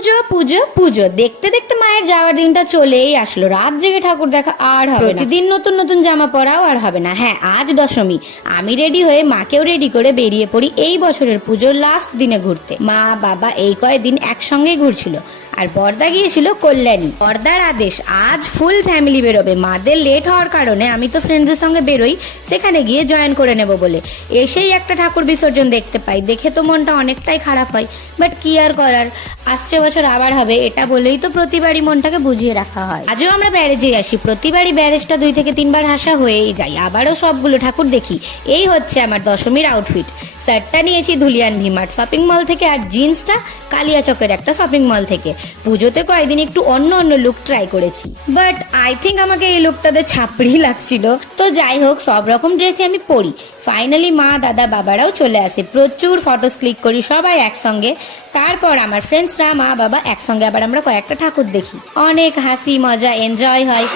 পুজো পুজো পুজো দেখতে দেখতে মায়ের যাওয়ার দিনটা চলেই আসলো। রাত জেগে ঠাকুর দেখা আর হবে না, প্রতিদিন নতুন নতুন জামা পরাও আর হবে না। হ্যাঁ, আজ দশমী, আমি রেডি হয়ে মাকেও রেডি করে বেরিয়ে পড়ি এই বছরের পুজোর লাস্ট দিনে ঘুরতে। মা বাবা এই কয়েকদিন একসঙ্গেই ঘুরছিল, আর বর্দা গিয়েছিল কল্যাণী। বর্দার আদেশ আজ ফুল ফ্যামিলি বেরোবে। মাদের লেট হওয়ার কারণে আমি তো ফ্রেন্ডসদের সঙ্গে বেরোই, সেখানে গিয়ে জয়েন করে নেব বলে। এসেই একটা ঠাকুর বিসর্জন দেখতে পাই, দেখে তো মনটা অনেকটাই খারাপ হয়, বাট কি আর করার, আসছে বছর আবার হবে, এটা বলেই তো প্রতিবারই মনটাকে বুঝিয়ে রাখা হয়। আজও আমরা ব্যারেজে আসি, প্রতিবারই ব্যারেজটা 2 থেকে 3 বার হাসা হয়েই যায়, আবারও সবগুলো ঠাকুর দেখি। এই হচ্ছে আমার দশমীর আউটফিট। শার্টটা নিয়েছি ধুলিয়ান ভিমার্ট শপিং মল থেকে, আর জিন্সটা কালিয়াচকের একটা শপিং মল থেকে। পুজোতে কয়েকদিন একটু অন্য অন্য লুক ট্রাই করেছি, বাট আই থিঙ্ক আমাকে এই লুকটাতে ছাপড়ি লাগছিল। তো যাই হোক, সব রকম ড্রেসই আমি পরি। ফাইনালি মা দাদা বাবারাও চলে আসে, প্রচুর ফটোস ক্লিক করি সবাই একসঙ্গে। তারপর আমার ফ্রেন্ডসরা মা বাবা একসঙ্গে আবার আমরা কয়েকটা ঠাকুর দেখি, অনেক হাসি মজা এনজয় হয়।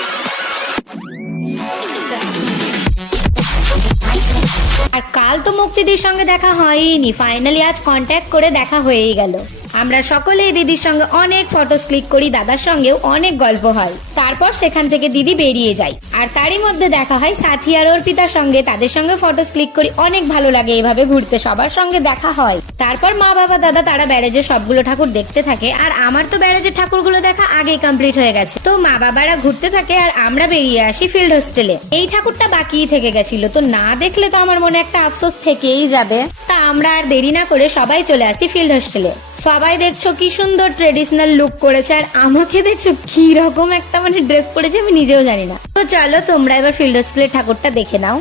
আর কাল তো মুক্তিদির সঙ্গে দেখা হয়নি, ফাইনালি আজ কন্ট্যাক্ট করে দেখা হয়েই গেল। আমরা সকলেই দিদির সঙ্গে অনেক ফটোস ক্লিক করি, দাদার সঙ্গেও অনেক গল্প হয়। তারপর সেখান থেকে দিদি বেরিয়ে যায়, আর তারই মধ্যে দেখা হয় সাথী আর অর্পিতার সঙ্গে, তাদের সঙ্গে ফটোস ক্লিক করি। অনেক ভালো লাগে এভাবে ঘুরতে, সবার সঙ্গে দেখা হয়। তারপর মা বাবা দাদা তারা ব্যারেজে সবগুলো ঠাকুর দেখতে থাকে, আর আমার তো ব্যারেজের ঠাকুরগুলো দেখা আগেই কমপ্লিট হয়ে গেছে। তো মা বাবারা ঘুরতে থাকে আর আমরা বেরিয়ে আসি ফিল্ড হোস্টেলে। এই ঠাকুরটা বাকিই থেকে গেছিল, তো না দেখলে তো আমার মনে একটা আফসোস থেকেই যাবে। তা আমরা আর দেরি না করে সবাই চলে আসি ফিল্ড হোস্টেলে। সবাই দেখছো কি সুন্দর ট্রেডিশনাল লুক করেছে, আর আমাকে দেখছো কি রকম একটা ড্রেস পরেছে আমি নিজেও জানি না। তো চলো তোমরা এবার ফিল্ড হোস্টেলের ঠাকুরটা দেখে নাও।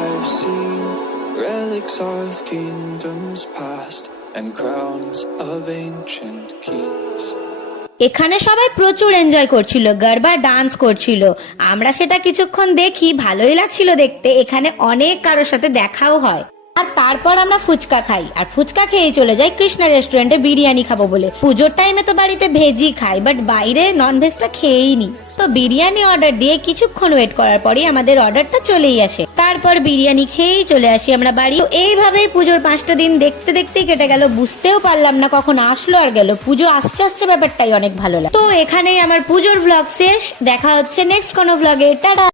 I've seen relics of kingdoms past and crowns of ancient kings. এখানে সবাই প্রচুর এনজয় করছিল, গরবা ডান্স করছিল। আমরা সেটা কিছুক্ষণ দেখি, ভালোই লাগছিল দেখতে। এখানে অনেক কারোর সাথে দেখাও হয়। আর তারপর আমরা ফুচকা খাই, আর ফুচকা খেয়ে চলে যাই কৃষ্ণা রেস্টুরেন্টে বিরিয়ানি খাবো বলে। পুজোর টাইমে তো বাড়িতে ভেজি খাই, বাট বাইরে নন ভেজটা খেয়েই নি। তো বিরিয়ানি অর্ডার দিয়ে কিছুক্ষণ ওয়েট করার পরে আমাদের অর্ডারটা চলেই আসে। তারপর বিরিয়ানি খেয়েই চলে আসি আমরা বাড়ি। তো এইভাবেই পুজোর 5টা দিন দেখতে দেখতেই কেটে গেল, বুঝতেও পারলাম না কখন আসলো আর গেল। পুজো আসছে আসছে ব্যাপারটাই অনেক ভালো লাগে। তো এখানেই আমার পুজোর ভ্লগ শেষ, দেখা হচ্ছে নেক্সট কোনো ভ্লগে। টাটা।